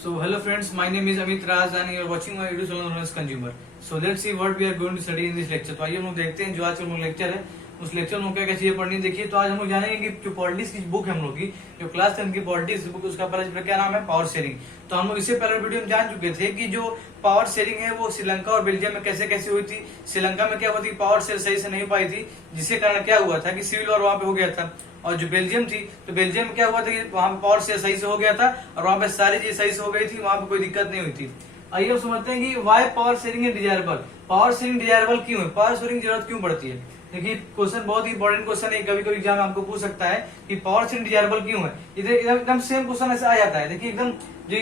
So hello friends, my name is Amit Raj and you are watching my YouTube channel known as Consumer. So let's see what we are going to study in this lecture. तो आइए हम लोग देखते हैं जो आज का lecture है उस लेक्चर में क्या क्या चीजें पढ़नी देखिए। तो आज हम लोग जानेंगे कि जो पॉलिटिक्स की बुक है हम लोग की जो क्लास 10 की पॉलिटिक्स बुक उसका पहला चैप्टर क्या नाम है पावर शेयरिंग। तो हम लोग इससे पहले वीडियो में जान चुके थे कि जो पावर शेयरिंग है वो श्रीलंका और बेल्जियम में कैसे कैसे हुई थी। श्रीलंका में क्या हुआ थी, पावर शेयर सही से नहीं हो पाई थी जिसके कारण क्या हुआ था कि सिविल वॉर वहां पे हो गया था। और जो बेल्जियम थी तो बेल्जियम में क्या हुआ था कि वहां पे पावर शेयर सही से हो गया था और वहां पे सारी चीज सही से हो गई थी, वहां पे कोई दिक्कत नहीं हुई थी। आइए हम समझते हैं कि वाई पावर शेयरिंग है डिजायरेबल। पावर शेयरिंग डिजायरेबल क्यों है, पावर शेयरिंग की जरूरत क्यों पड़ती है। देखिए क्वेश्चन बहुत ही इंपॉर्टेंट क्वेश्चन है, कभी कभी एग्जाम में आपको पूछ सकता है कि पावर शेयरिंग डिजायरेबल क्यों है। इधर एकदम सेम क्वेश्चन ऐसे आ जाता है। देखिए एकदम जो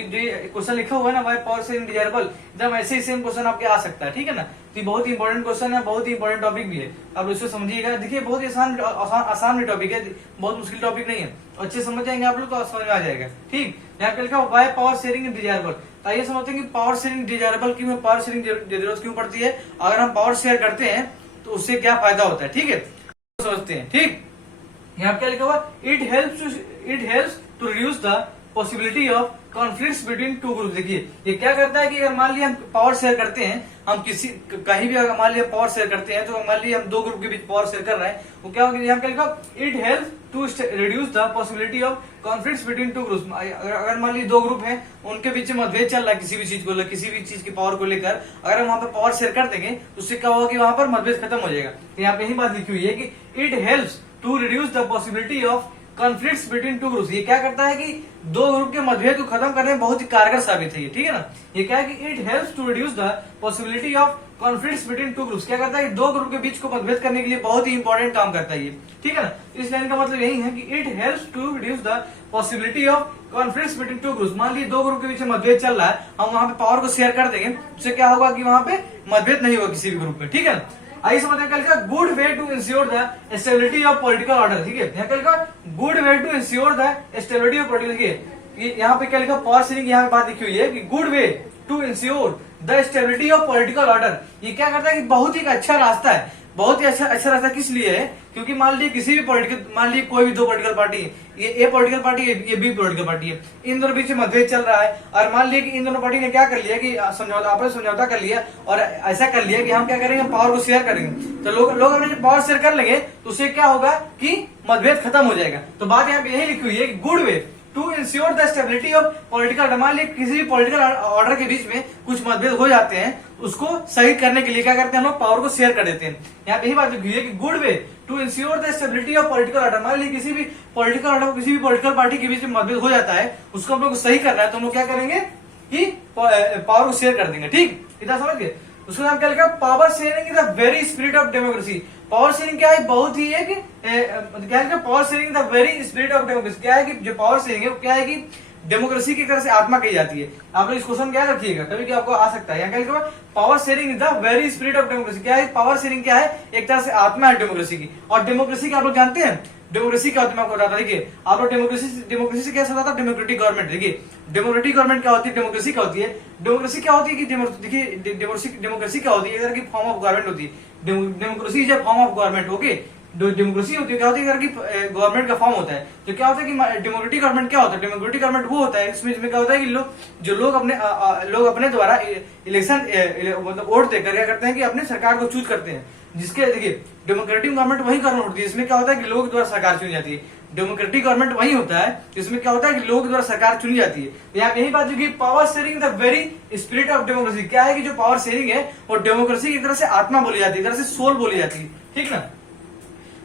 क्वेश्चन लिखा हुआ है ना वाई पावर शेयरिंग डिजायरेबल, एकदम ऐसे ही सेम क्वेश्चन आपके आ सकता है, ठीक है ना। तो बहुत ही इंपॉर्टेंट क्वेश्चन है, बहुत ही इंपॉर्टेंट टॉपिक भी है, आप इसको समझिएगा। देखिए बहुत ही आसान भी टॉपिक है, बहुत मुश्किल टॉपिक नहीं है। अच्छे समझ जाएंगे आप लोग तो समझ में आ जाएगा। ठीक, यहाँ पे लिखा वाई पावर शेयरिंग डिजायरेबल। तो आइए समझते हैं कि पावर शेयरिंग डिजायरेबल क्यों है, पावर शेयरिंग जरूरत क्यों पड़ती है, अगर हम पावर शेयर करते हैं तो उससे क्या फायदा होता है। ठीक है, समझते हैं। ठीक, यहाँ पे क्या लिखा हुआ, it helps to reduce the possibility of conflicts between two group. देखिए ये क्या करता है कि अगर मान लिया हम पावर शेयर करते हैं, हम किसी कहीं भी अगर मान लिया पावर शेयर करते हैं तो मान लिया हम दो ग्रुप के बीच पावर शेयर कर रहे हैं, वो क्या होगा, यहाँ क्या लिखा, it help to reduce the possibility of conflicts between two groups. अगर मान लीजिए दो ग्रुप हैं, उनके बीच में मतभेद चल रहा है किसी भी चीज को, किसी भी चीज की पावर को लेकर, अगर हम वहां पर पावर शेयर कर देंगे तो उससे क्या होगा कि वहां पर मतभेद खत्म हो जाएगा। तो यहाँ पे यही बात लिखी हुई है कि it helps to reduce the possibility of conflicts between two groups. ये क्या करता है कि दो ग्रुप के मतभेद को खत्म करने में बहुत ही कारगर साबित है ये, ठीक है ना। ये क्या है कि it helps to reduce the possibility of conflicts between two groups. क्या करता है कि दो ग्रुप के बीच को मतभेद करने के लिए बहुत ही इंपॉर्टेंट काम करता है ये, ठीक है ना। इस लाइन का मतलब यही है कि it helps to reduce the possibility of conflicts between two groups. मान लीजिए दो ग्रुप के बीच में मतभेद चल रहा है, हम वहां पे पावर को शेयर कर देंगे, उससे क्या होगा कि वहां पे मतभेद नहीं होगा किसी भी ग्रुप में, ठीक है ना। आइए समझते हैं क्या, good way to ensure the stability of political order. ठीक है, यहाँ क्या लिखा, good way to ensure the stability of political. यहाँ पे क्या लिखा, पावर शेयरिंग यहाँ पे बात लिखी हुई है कि good way to ensure the stability of political order. ये क्या करता है कि बहुत ही अच्छा रास्ता है, बहुत ही अच्छा रास्ता किस लिए है, क्योंकि मान लीजिए किसी भी पॉलिटिकल, मान लीजिए कोई भी दो पॉलिटिकल पार्टी है, ये ए पॉलिटिकल पार्टी है, ये बी पॉलिटिकल पार्टी है, इन दोनों बीच में मतभेद चल रहा है और मान लीजिए कि इन दोनों पार्टी ने क्या कर लिया कि समझौता, आपस में समझौता कर लिया और ऐसा कर लिया कि हम क्या करेंगे, पावर को शेयर करेंगे। तो लोग अपने पावर शेयर कर लेंगे तो उससे क्या होगा कि मतभेद खत्म हो जाएगा। तो बात यहाँ पे यही लिखी हुई है कि good way to ensure the stability of political order. मान लीजिए किसी भी पॉलिटिकल ऑर्डर के बीच में कुछ मतभेद हो जाते हैं, उसको सही करने के लिए क्या करते हैं, हम लोग पावर को शेयर कर देते हैं। यहाँ पे यही बात लिखी है कि good way to ensure the stability of political order. मान लीजिए किसी भी पॉलिटिकल ऑर्डर, किसी भी पॉलिटिकल पार्टी के बीच में मतभेद हो जाता है, उसको हम लोग सही करना है तो हम लोग क्या करेंगे कि पावर को शेयर कर देंगे। ठीक, इतना समझ गए। उसका नाम क्या लिखा, power sharing is the very spirit of democracy. Power sharing क्या है, बहुत ही है कि क्या है, power sharing the very spirit of democracy. क्या है कि जो पावर शेयरिंग है वो क्या है कि डेमोक्रेसी की तरह से आत्मा कही जाती है। आप लोग इस क्वेश्चन क्या रखिएगा, कभी कि आपको आ सकता है। यहाँ क्या लिखा, power sharing is the very spirit of democracy. क्या है, पावर शेयरिंग क्या है, एक तरह से आत्मा है डेमोक्रेसी की। और डेमोक्रेसी का आप लोग जानते हैं, डेमोक्रेसी क्या होती है, मैं आपको बताता। देखिए आप लोग डेमोक्रेसी से क्या समझता था, डेमोक्रेटिक गवर्नमेंट। देखिए डेमोक्रेटिक गवर्नमेंट क्या होती है, डेमोक्रेसी क्या होती है। डेमोक्रेसी क्या होती है कि देखिए डेमोक्रेसी क्या होती है, इधर की फॉर्म ऑफ गवर्नमेंट होती है। Democracy is a form of government. Okay, democracy होती है क्या होती है, इधर की गवर्नमेंट का फॉर्म होता है। तो क्या होता है कि डेमोक्रेटिक गवर्नमेंट क्या होता है, डेमोक्रेटिक गवर्नमेंट वो होता है इसमें क्या होता है कि लोग अपने द्वारा इलेक्शन मतलब वोट देकर क्या करते हैं कि अपने सरकार को चूज करते हैं। जिसके देखिए डेमोक्रेटिक गवर्नमेंट वही गवर्नमेंट होती है, इसमें क्या होता है कि लोग द्वारा सरकार चुनी जाती है। डेमोक्रेटिक गवर्नमेंट वही होता है जिसमें क्या होता है कि लोग द्वारा सरकार चुनी जाती है। तो यहाँ यही बात है, power sharing the very spirit of democracy. क्या है कि जो पावर शेयरिंग है वो डेमोक्रेसी की तरह से आत्मा बोली जाती है, एक तरह से सोल बोली जाती है, ठीक ना।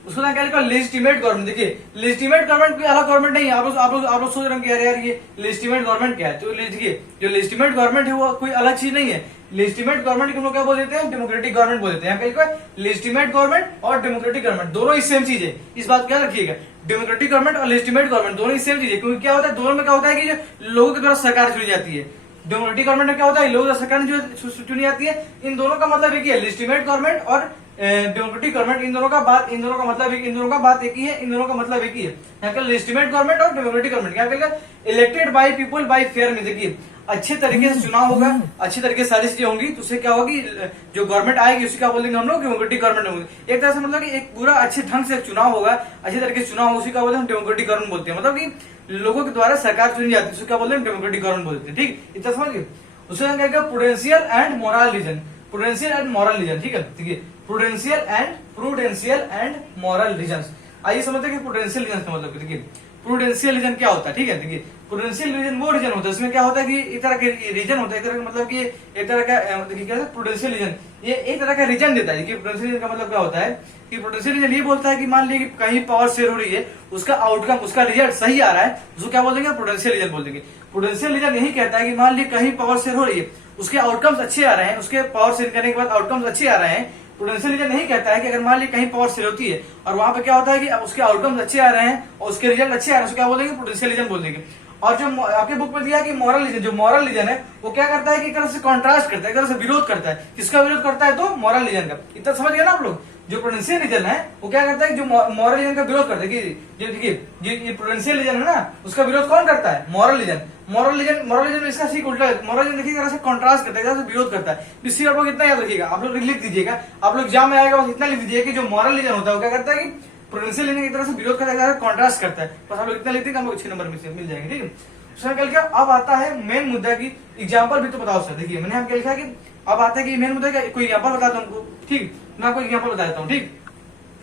उसको क्या लिखा, लेजिटिमेट गवर्नमेंट। देखिए लेजिटिमेट गवर्नमेंट कोई अलग गवर्नमेंट नहीं है। आप लोग सोच रहे हैं कि यार ये लेजिटिमेट गवर्नमेंट क्या है। तो देखिए जो लेजिटिमेट गवर्नमेंट है वो कोई अलग चीज नहीं है। लेजिटिमेट गवर्नमेंट हम लोग क्या बोल देते हैं, डेमोक्रेटिक गवर्नमेंट बोल देते हैं। यहाँ पे लेजिटिमेट गवर्नमेंट और डेमोक्रेटिक गवर्नमेंट दोनों ही सेम चीज है, इस बात क्या रखिएगा। डेमोक्रेटिक गवर्नमेंट और लेजिटिमेट गवर्नमेंट दोनों ही सेम चीज है, क्योंकि क्या होता है दोनों में क्या होता है कि जो लोगों के द्वारा सरकार चुनी जाती है। डेमोक्रेटिक गवर्नमेंट में क्या होता है, लोगों द्वारा सरकार जो चुनी जाती है। इन दोनों का मतलब एक ही है, लेजिटिमेट गवर्नमेंट और डेमोक्रेटिक गवर्नमेंट, इन दोनों का बात एक ही है, इन दोनों का मतलब एक ही है। यहाँ का लेजिटिमेट गवर्नमेंट और डेमोक्रेटिक गवर्नमेंट क्या करेगा, elected by people bye fair में। देखिए अच्छे तरीके से चुनाव होगा, अच्छी तरीके से सारी चीजें होंगी, तो उससे क्या होगा कि जो गवर्नमेंट आएगी उसे क्या बोल देंगे हम लोग, डेमोक्रेटिक गवर्नमेंट होगी। एक तरह से मतलब कि एक पूरा अच्छे ढंग से चुनाव होगा, अच्छे तरीके से चुनाव होगा, उसी का बोलते हैं डेमोक्रेटिक गवर्नमेंट बोलते हैं। मतलब कि लोगों के द्वारा सरकार चुनी जाती है, उसको क्या बोलते हैं, डेमोक्रेटिक गवर्नमेंट बोलते हैं। ठीक, इतना समझ गए। उसका क्या क्या prudential and moral reason, prudential and moral reason. ठीक है, देखिए प्रूडेंशियल एंड मोरल रीजन। आइए समझते हैं कि प्रूडेंशियल रीजन का मतलब, देखिए प्रूडेंशियल रीजन क्या होता है। ठीक है, देखिए प्रूडेंशियल रीजन वो रीजन होता है, इसमें क्या होता है कि एक तरह के रीजन होता है, एक तरह का मतलब कि एक तरह का, देखिए क्या प्रूडेंशियल रीजन, ये एक तरह का रीजन देता है कि प्रूडेंशियल रीजन का मतलब क्या होता है कि प्रूडेंशियल रीजन ये बोलता है कि मान लीजिए कहीं पावर शेयर हो रही है, उसका आउटकम, उसका रिजल्ट सही आ रहा है, उसको क्या बोल देंगे, प्रूडेंशियल रीजन बोल देंगे। प्रूडेंशियल रीजन यही कहता है कि मान लीजिए कहीं पावर शेयर हो रही है, उसके आउटकम्स अच्छे आ रहे हैं, उसके पावर शेयर करने के बाद आउटकम्स अच्छे आ रहे हैं। प्रूडेंशियल रीजन नहीं कहता है कि अगर मान लीजिए कहीं पावर शेयर होती है और वहां पे क्या होता है कि उसके आउटकम्स अच्छे आ रहे हैं और उसके रिजल्ट अच्छे आ रहे हैं, उसको क्या बोलेंगे, प्रूडेंशियल रीजन बोल देंगे। और जो आपके बुक में दिया है कि मॉरल रीजन, जो मॉरल रीजन है वो क्या करता है कि एक तरह से कॉन्ट्रास्ट करता है, एक तरह से विरोध करता है। किसका विरोध करता है, तो मॉरल रीजन का। इतना समझ गए ना आप लोग। जो प्रूडेंशियल रीजन है वो क्या करता है, जो मॉरल रीजन का विरोध करता है। कि देखिए ये प्रूडेंशियल रीजन है ना, उसका विरोध कौन करता है, मॉरल रीजन। मॉरल रीजन इसका ठीक उल्टा है। मॉरल रीजन देखिए, तरह से कॉन्ट्रास्ट करता है, तरह से विरोध करता है। इसलिए आप लोग इतना याद रखिएगा, आप लोग लिख दीजिएगा, आप लोग एग्जाम में आएगा बस इतना लिख दीजिएगा कि जो मॉरल रीजन होता है वो क्या करता है कि प्रूडेंशियल रीजन की तरह से विरोध करता है, कॉन्ट्रास्ट करता है। बस आप लोग इतना लिखते हैं, हम लोग 6 नंबर में मिल जाएंगे। ठीक है, उसमें क्या लिखा, अब आता है मेन मुद्दा की एग्जाम्पल भी तो बताओ सर। देखिए मैंने क्या लिखा कि अब आता है कि मेन मुद्दा का कोई एग्जाम्पल बताता हूँ हमको। ठीक, मैं आपको एग्जाम्पल बता देता हूँ। ठीक,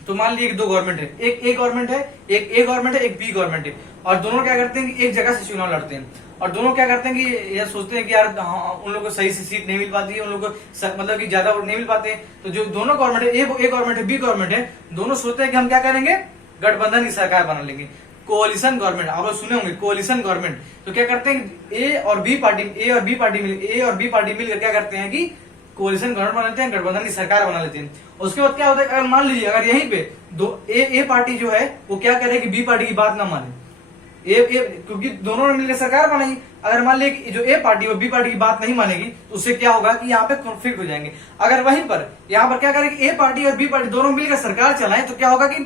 तो मान लीजिए दो गवर्नमेंट है, एक ए गवर्नमेंट है, एक ए गवर्नमेंट है, एक बी गवर्नमेंट है, और दोनों क्या करते हैं कि एक जगह से चुनाव लड़ते हैं, और दोनों क्या करते हैं कि ये सोचते हैं कि यार उन लोगों को सही से सीट नहीं मिल पाती है, उन लोगों को मतलब कि ज्यादा वोट नहीं मिल पाते हैं। तो जो दोनों गवर्नमेंट है, ए गवर्नमेंट है, बी गवर्नमेंट है, दोनों सोचते हैं कि हम क्या करेंगे, गठबंधन की सरकार बना लेंगे, कोलिशन गवर्नमेंट। आप लोग सुने होंगे कोलिशन गवर्नमेंट। तो क्या करते हैं, ए और बी पार्टी मिलकर क्या करते हैं कि कोलिशन गवर्नमेंट बना लेते हैं, गठबंधन की सरकार बना लेते हैं। उसके बाद क्या होता है, अगर मान लीजिए अगर यहीं पे दो ए पार्टी जो है वो क्या करे कि बी पार्टी की बात ना माने, क्योंकि दोनों ने मिलकर सरकार बनाई। अगर मान लीजिए जो ए पार्टी और बी पार्टी की बात नहीं मानेगी तो उससे क्या होगा कि यहाँ पे कॉन्फ्लिक्ट हो जाएंगे। अगर वहीं पर यहाँ पर क्या करेगी, ए पार्टी और बी पार्टी दोनों मिलकर सरकार चलाएं तो क्या होगा कि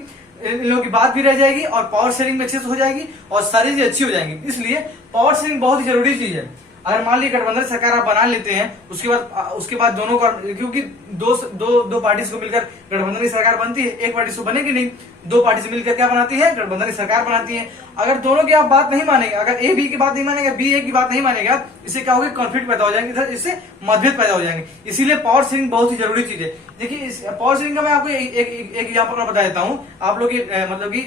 इन लोगों की बात भी रह जाएगी और पावर शेयरिंग में अच्छे से हो जाएगी और सारी चीजें अच्छी हो जाएंगी। इसलिए पावर शेयरिंग बहुत ही जरूरी चीज है। अगर मान लीजिए गठबंधन सरकार आप बना लेते हैं, उसके बाद दोनों का, क्योंकि दो पार्टी को मिलकर गठबंधन की सरकार बनती है, एक पार्टी से बनेगी नहीं, दो पार्टी से मिलकर क्या बनाती है, गठबंधन की सरकार बनाती है। अगर दोनों की आप बात नहीं मानेंगे, अगर ए बी की बात नहीं मानेगा, बी ए की बात नहीं मानेगा, इससे क्या होगा, कॉन्फ्लिक्ट पैदा हो जाएंगे, इससे मतभेद पैदा हो जाएंगे। इसीलिए पावर शेयरिंग बहुत ही जरूरी चीज है। देखिए पावर शेयरिंग का मैं आपको एक एग्जाम्पल और बता देता हूँ आप लोग मतलब की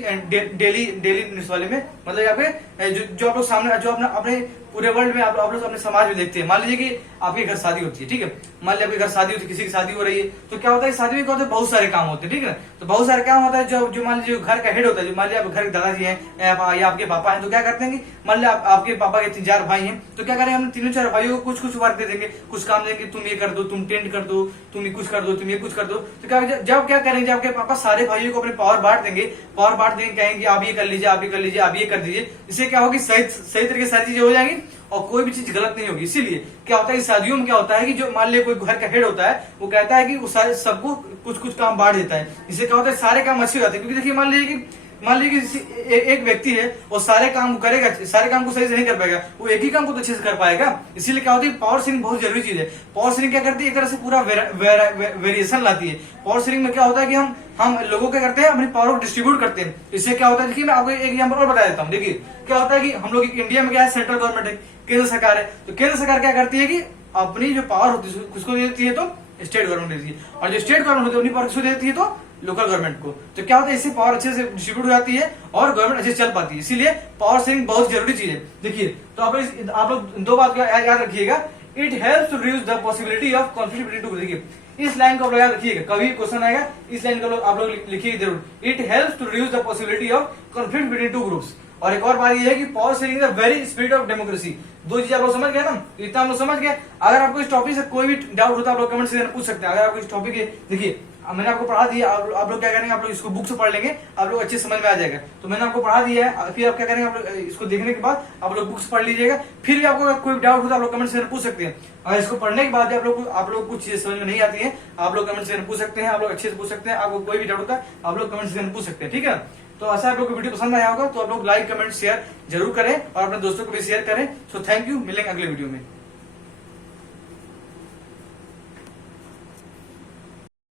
डेली न्यूज वाले में, मतलब आपके जो आप लोग सामने जो अपने पूरे वर्ल्ड में आप लोग अपने समाज में देखते हैं। मान लीजिए कि आपके घर शादी होती है, ठीक है, मान लीजिए आपके घर शादी होती है, किसी की शादी हो रही है, तो क्या होता है, शादी में क्या होता है, बहुत सारे काम होते हैं, ठीक है। तो बहुत सारे काम होता है, जो मान लीजिए घर का हेड होता है, जो मान लीजिए आप घर के दादाजी हैं या आपके पापा हैं, तो क्या करते हैं कि मान लीजिए आपके पापा के 3-4 भाई हैं, तो क्या करेंगे, हम 3-4 भाइयों को कुछ वर्क दे देंगे, कुछ काम देंगे, तुम ये कर दो, तुम टेंट कर दो, तुम ये कुछ कर दो, तुम ये कुछ कर दो। तो क्या जब क्या करेंगे, आपके पापा सारे भाइयों को अपने पावर बांट देंगे, कहेंगे आप ये कर लीजिए, आप ये कर लीजिए, आप ये कर दीजिए। इससे क्या होगी, सही तरीके से सारी चीजें हो जाएंगी और कोई भी चीज गलत नहीं होगी। इसीलिए क्या होता है, शादियों में क्या होता है कि जो मान लीजिए कोई घर का हेड होता है, वो कहता है कि वो सारे सबको कुछ काम बांट देता है। इससे क्या होता है, सारे काम अच्छे हो जाते हैं। क्योंकि देखिए मान लीजिए कि एक व्यक्ति है और सारे काम करेगा, सारे काम को सही से नहीं कर पाएगा, वो एक ही काम को तो अच्छे से कर पाएगा। इसीलिए क्या होती है, पावर शेयरिंग बहुत जरूरी चीज है। पावर शेयरिंग क्या करती है, एक तरह से पूरा वेरिएशन लाती है। पावर शेयरिंग में क्या होता है कि हम लोगों क्या करते हैं, अपनी पावर को डिस्ट्रीब्यूट करते हैं। इससे क्या होता है, देखिए मैं आपको एक एग्जाम्पल और बता देता हूँ। देखिए क्या होता है कि हम लोग इंडिया में क्या है, सेंट्रल गवर्नमेंट है, केंद्र सरकार है। तो केंद्र सरकार क्या करती है कि अपनी जो पावर होती है उसको देती है तो स्टेट गवर्नमेंट देती है, और जो स्टेट गवर्नमेंट होती है अपनी पावर किसको देती है तो लोकल गवर्नमेंट को। तो क्या होता है, इससे पावर अच्छे से डिस्ट्रीब्यूट हो जाती है और गवर्नमेंट अच्छे से चल पाती है। इसीलिए पावर शेयरिंग बहुत जरूरी चीज है। देखिए तो आप लोग दो बात याद रखिएगा, it helps to reduce the possibility of conflict between two. देखिए इस लाइन को आप लोग याद रखिएगा, कभी क्वेश्चन आएगा इस लाइन को आप लोग लिखिए जरूर, it helps to reduce the possibility of conflict between two groups. और एक और बात यह है कि power sharing is the very spirit of democracy. दो चीज आप लोग समझ गए ना, इतना हम लोग समझ गए। अगर आपको इस टॉपिक से कोई भी डाउट होता है आप लोग कमेंट सेक्शन में पूछ सकते हैं। अगर आपको इस टॉपिक देखिए मैंने आपको पढ़ा दिया, आप लोग क्या करेंगे, आप लोग इसको बुक से पढ़ लेंगे, आप लोग अच्छे समझ में आ जाएगा। तो मैंने आपको पढ़ा दिया है, फिर आप क्या करेंगे, आप लोग इसको देखने के बाद आप लोग बुक्स पढ़ लीजिएगा। फिर भी आपको कोई डाउट होता है आप लोग कमेंट सेक्शन में पूछ सकते हैं। अगर इसको पढ़ने के बाद आप लोग कुछ चीजें समझ में नहीं आती है, आप लोग कमेंट सेक्शन में पूछ सकते हैं, आप लोग अच्छे से पूछ सकते हैं। आपको कोई भी डाउट होता है आप लोग कमेंट सेक्शन में पूछ सकते हैं, ठीक है। तो ऐसा आप लोग को वीडियो पसंद आया होगा तो आप लोग लाइक कमेंट शेयर जरूर करें और अपने दोस्तों को भी शेयर करें। सो थैंक यू, मिलेंगे अगले वीडियो में।